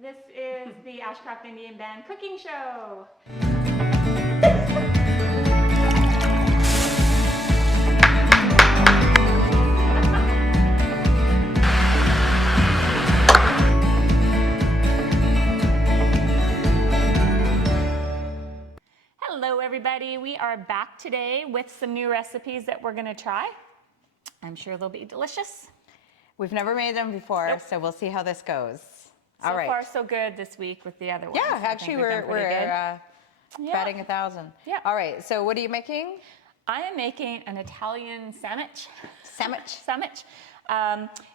This is the Ashcroft Indian Band cooking show. Hello everybody, we are back today with some new recipes that we're gonna try. I'm sure they'll be delicious. We've never made them before, Nope. so we'll see how this goes. So far so good this week with the other ones. Yeah, actually we're batting 1,000. Yeah. All right, so what are you making? I am making an Italian sandwich. Sandwich.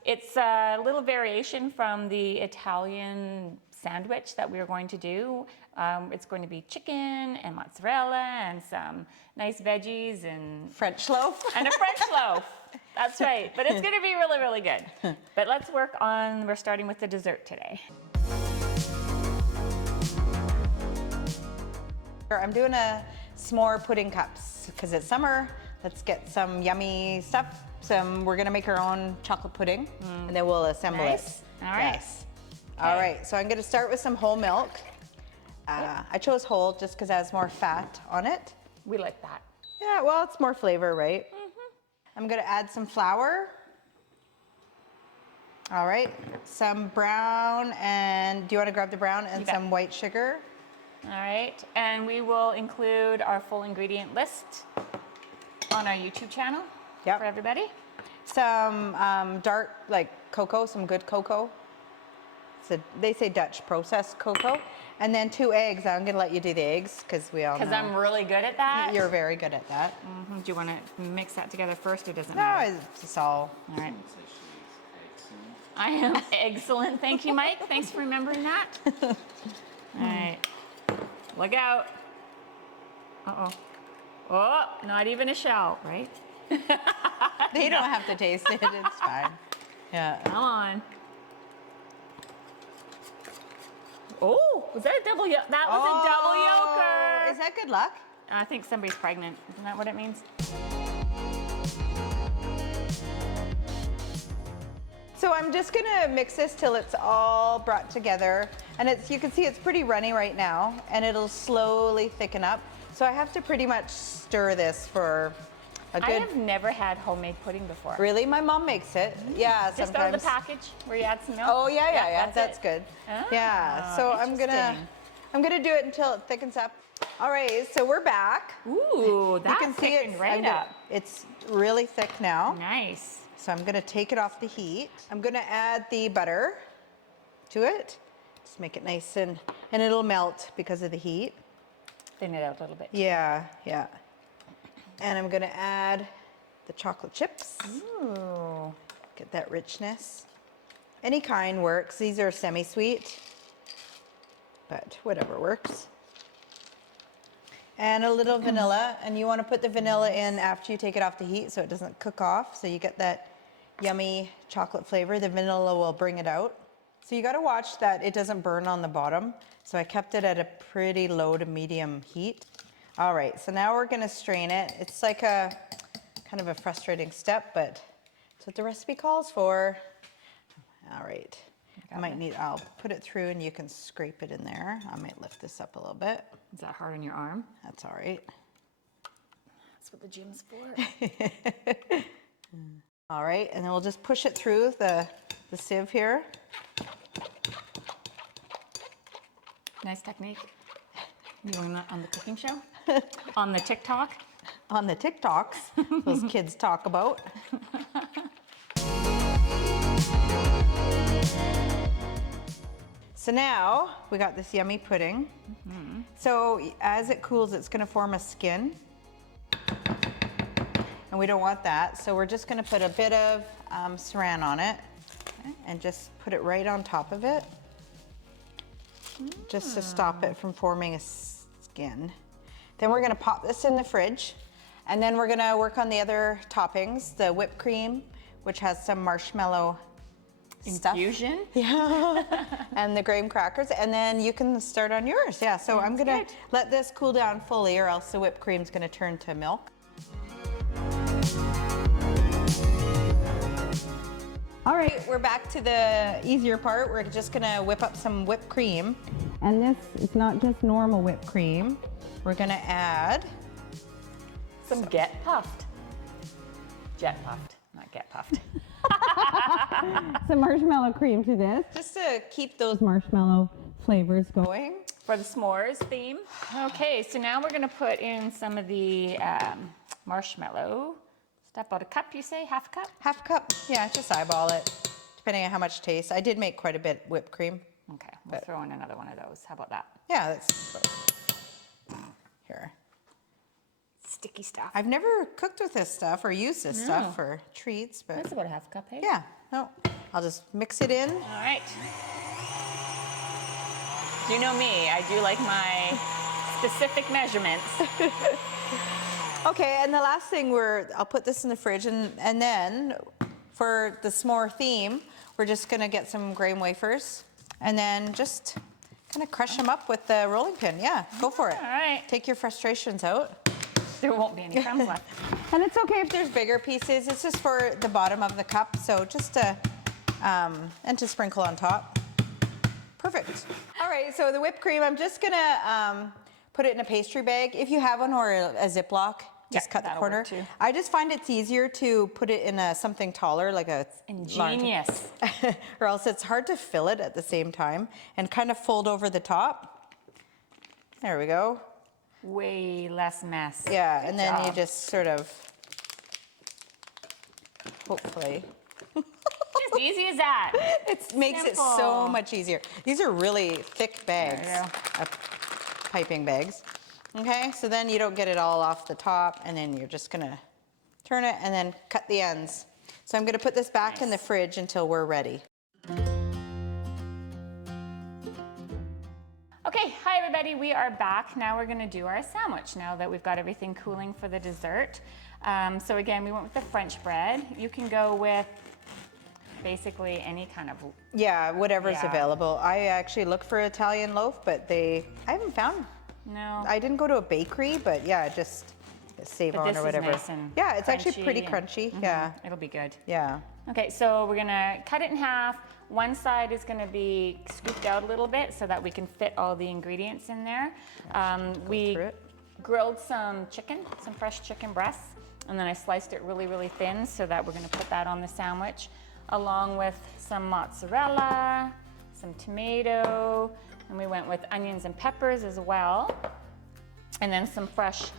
It's a little variation from the Italian sandwich that we are going to do. It's going to be chicken and mozzarella and some nice veggies and French loaf. and a French loaf. That's right, but it's gonna be really, really good. But let's work on, we're starting with the dessert today. I'm doing a s'more pudding cups because it's summer. Let's get some yummy stuff. We're gonna make our own chocolate pudding and then we'll assemble it. All right. Yes. All right, so I'm gonna start with some whole milk. I chose whole just because it has more fat on it. We like that. Yeah, well, it's more flavor, right? I'm gonna add some flour. All right, some brown, and do you wanna grab the brown and some white sugar? All right, and we will include our full ingredient list on our YouTube channel for everybody. Some dark, like cocoa, some good cocoa. So they say Dutch processed cocoa. And then 2 eggs. I'm gonna let you do the eggs because we all know. Because I'm really good at that. You're very good at that. Do you want to mix that together first, or doesn't No, matter? it's all. All right. I am excellent. Thank you, Mike. Thanks for remembering that. All right. Look out. Uh-oh. Oh, not even a shell, right? They don't have to taste it. It's fine. Yeah. Come on. Oh, was that a double yolk? That was a double yolker. Is that good luck? I think somebody's pregnant. Isn't that what it means? So I'm just gonna mix this till it's all brought together. And you can see it's pretty runny right now, and it'll slowly thicken up. So I have to pretty much stir this for a good... I have never had homemade pudding before. Really? My mom makes it. Yeah, Just sometimes. out of the package where you add some milk? Oh yeah. That's it. good. Ah, Yeah. So I'm gonna do it until it thickens up. All right. So we're back. Ooh, that you can see thickened right up. It's really thick now. Nice. So I'm gonna take it off the heat. I'm gonna add the butter to it. Just make it nice and it'll melt because of the heat. Thin it out a little bit. Yeah. And I'm gonna add the chocolate chips. Ooh. Get that richness. Any kind works. These are semi-sweet, but whatever works. And a little vanilla, and you want to put the vanilla in after you take it off the heat so it doesn't cook off, so you get that yummy chocolate flavor. The vanilla will bring it out. So you got to watch that it doesn't burn on the bottom. So I kept it at a pretty low to medium heat. All right, so now we're gonna strain it. It's like a kind of a frustrating step, but that's what the recipe calls for. All right, I'll put it through and you can scrape it in there. I might lift this up a little bit. Is that hard on your arm? That's all right. That's what the gym's for. All right, and then we'll just push it through the sieve here. Nice technique. You doing that on the cooking show? On the TikTok? On the TikToks, those kids talk about. So now we got this yummy pudding. So as it cools, it's gonna form a skin. And we don't want that. So we're just gonna put a bit of saran on it and just put it right on top of it. Just to stop it from forming a skin. Then we're gonna pop this in the fridge, and then we're gonna work on the other toppings, the whipped cream, which has some marshmallow Infusion? stuff. Yeah, and the graham crackers, and then you can start on yours. Yeah, so I'm gonna let this cool down fully, or else the whipped cream's gonna turn to milk. All right, we're back to the easier part. We're just gonna whip up some whipped cream. And this is not just normal whipped cream. We're gonna add some get puffed. Jet puffed, not get puffed. Some marshmallow cream to this. just to keep those marshmallow flavors going. For the s'mores theme. Okay, so now we're gonna put in some of the marshmallow. About a cup, you say? Half a cup? Half cup, yeah, just eyeball it, depending on how much taste. I did make quite a bit whipped cream. Okay, we'll throw in another one of those. How about that? Yeah, that's here. Sticky stuff. I've never cooked with this stuff or used this stuff for treats, but That's about a half cup, hey? yeah, no. I'll just mix it in. All right. You know me, I do like my specific measurements. Okay, and the last thing I'll put this in the fridge, and then for the s'more theme, we're just gonna get some graham wafers and then just kind of crush them up with the rolling pin. Yeah, go for it. All right. Take your frustrations out. There won't be any crumbs left. And it's okay if there's bigger pieces. It's just for the bottom of the cup, so just to, and to sprinkle on top. Perfect. All right, so the whipped cream, I'm just gonna put it in a pastry bag. If you have one or a Ziploc, just cut the that'll corner. work too. I just find it's easier to put it in something taller, like a Ingenious. large, or else it's hard to fill it at the same time, and kind of fold over the top. There we go. Way less mess. Yeah, Good and then you job. just sort of, hopefully. As easy as that. It makes it Simple. so much easier. These are really thick bags, There you piping bags. Okay, so then you don't get it all off the top, and then you're just gonna turn it and then cut the ends. So I'm gonna put this back in the fridge until we're ready. Okay, hi everybody, we are back. Now we're gonna do our sandwich now that we've got everything cooling for the dessert. So again, we went with the French bread. You can go with basically any kind of, Yeah, whatever's Yeah. available. I actually look for Italian loaf, but I haven't found. no. I didn't go to a bakery, but yeah, just save But on this or is whatever. nice and Yeah, it's actually pretty crunchy crunchy. Yeah, It'll be good. yeah. Okay, so we're gonna cut it in half. One side is gonna be scooped out a little bit so that we can fit all the ingredients in there. We through it. grilled some chicken, some fresh chicken breasts, and then I sliced it really, really thin so that we're gonna put that on the sandwich, along with some mozzarella, some tomato, and we went with onions and peppers as well, and then some fresh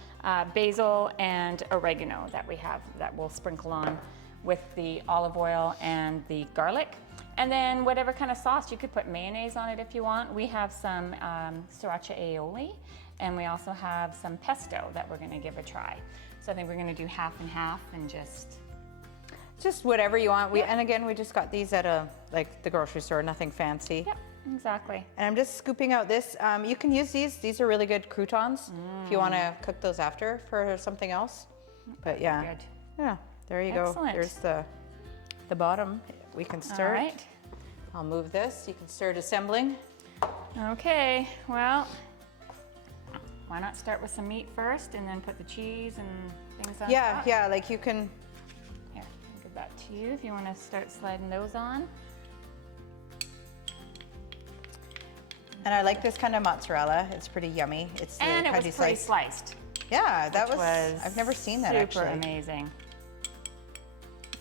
basil and oregano that we have that we'll sprinkle on with the olive oil and the garlic. And then whatever kind of sauce, you could put mayonnaise on it if you want. We have some sriracha aioli, and we also have some pesto that we're gonna give a try. So I think we're gonna do half and half and Just whatever you want. And again, we just got these at like the grocery store, nothing fancy. Yep, exactly. And I'm just scooping out this. You can use these. These are really good croutons if you want to cook those after for something else. But yeah, Good. yeah, there you go. Excellent. There's the bottom. We can stir. All right. I'll move this. You can start assembling. Okay, well, why not start with some meat first and then put the cheese and things on Yeah, top? yeah, like you can. Here, I'll give that to you if you want to start sliding those on. And I like this kind of mozzarella. It's pretty yummy. It's And it kind was of pretty sliced. sliced. Yeah, that which was. I've never seen that super actually. amazing.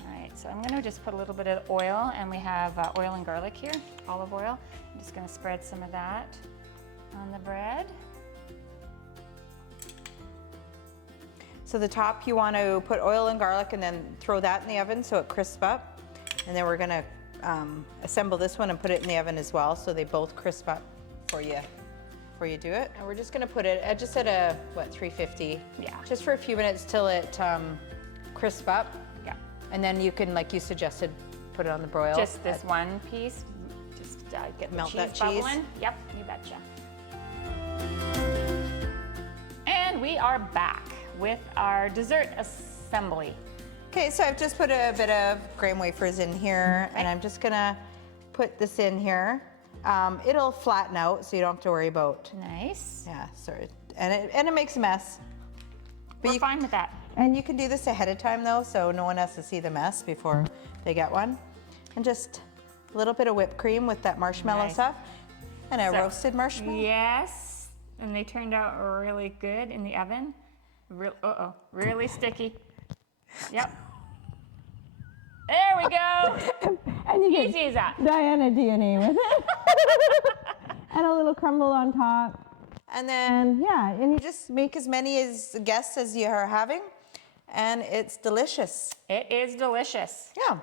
All right, so I'm going to just put a little bit of oil, and we have oil and garlic here, olive oil. I'm just going to spread some of that on the bread. So the top, you want to put oil and garlic and then throw that in the oven so it crisps up. And then we're gonna assemble this one and put it in the oven as well so they both crisp up for you before you do it. And we're just gonna put it at just at a, what, 350? Yeah. Just for a few minutes till it crisp up. Yeah. And then you can, like you suggested, put it on the broil. Just this one piece. Just get the Melt cheese that cheese. bubbling. Yep, you betcha. And we are back with our dessert assembly. Okay, so I've just put a bit of graham wafers in here, and I'm just gonna put this in here. It'll flatten out, so you don't have to worry about. Nice. Yeah, sorry, and it makes a mess. But We're fine with that. And you can do this ahead of time though, so no one has to see the mess before they get one. And just a little bit of whipped cream with that marshmallow Nice. stuff. And a So, roasted marshmallow. Yes, and they turned out really good in the oven. Really sticky. Yep. There we go. And you get Easy as that. Diana DNA with it. And a little crumble on top. And then And yeah, and you just make as many guests as you are having. And it's delicious. It is delicious. Yeah.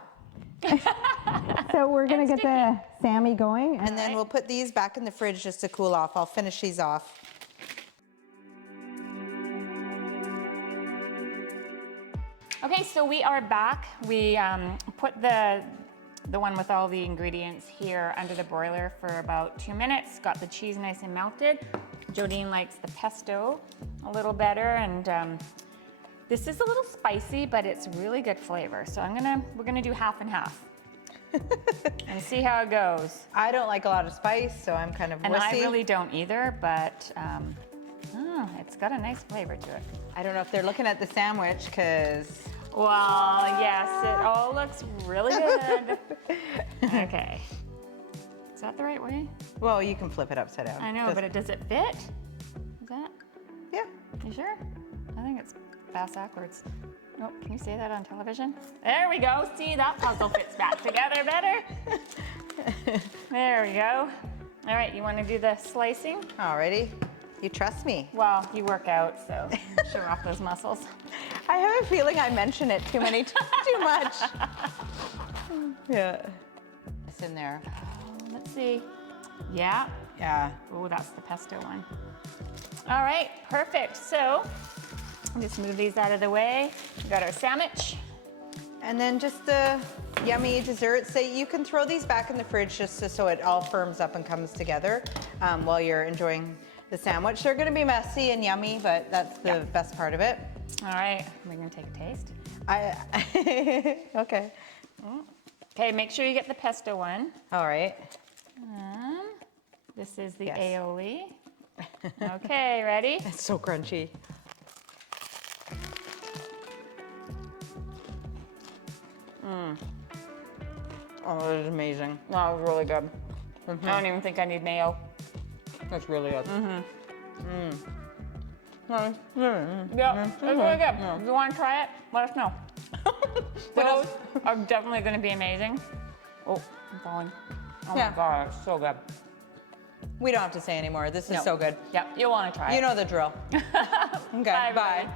so we're gonna And get the Sammie going. And then we'll put these back in the fridge just to cool off. I'll finish these off. Okay, so we are back. We put the one with all the ingredients here under the broiler for about 2 minutes. Got the cheese nice and melted. Jodine likes the pesto a little better, and this is a little spicy, but it's really good flavor. So we're gonna do half and half, and see how it goes. I don't like a lot of spice, so I'm kind of And wussy. I really don't either, but it's got a nice flavor to it. I don't know if they're looking at the sandwich, because Well, yes, it all looks really good. Okay. Is that the right way? well, you can flip it upside down. I know, but does it fit? Is that? Yeah. You sure? I think it's backwards. Oh, can you say that on television? There we go. See, that puzzle fits back together better. There we go. All right, you want to do the slicing? Alrighty. You trust me. Well, you work out, so show off those muscles. I have a feeling I mention it too much. Yeah. It's in there. Let's see. Yeah. Yeah. Oh, that's the pesto one. All right, perfect. So just move these out of the way. We got our sandwich. And then just the yummy desserts. You can throw these back in the fridge just so it all firms up and comes together while you're enjoying the sandwich. They're gonna be messy and yummy, but that's the best part of it. All right, we're gonna take a taste. Okay. Okay, make sure you get the pesto one. All right. This is the Yes. aioli. Okay, ready? It's so crunchy. Oh, that is amazing. That was really good. I don't even think I need mayo. That's really good. Yeah, it's really good. If you want to try it, let us know. Those are definitely going to be amazing. Oh, I'm falling. Oh Yeah. my God, it's so good. We don't have to say anymore. This is No. so good. Yep, you'll want to try it. You know the drill. Okay, Bye, bye. everybody.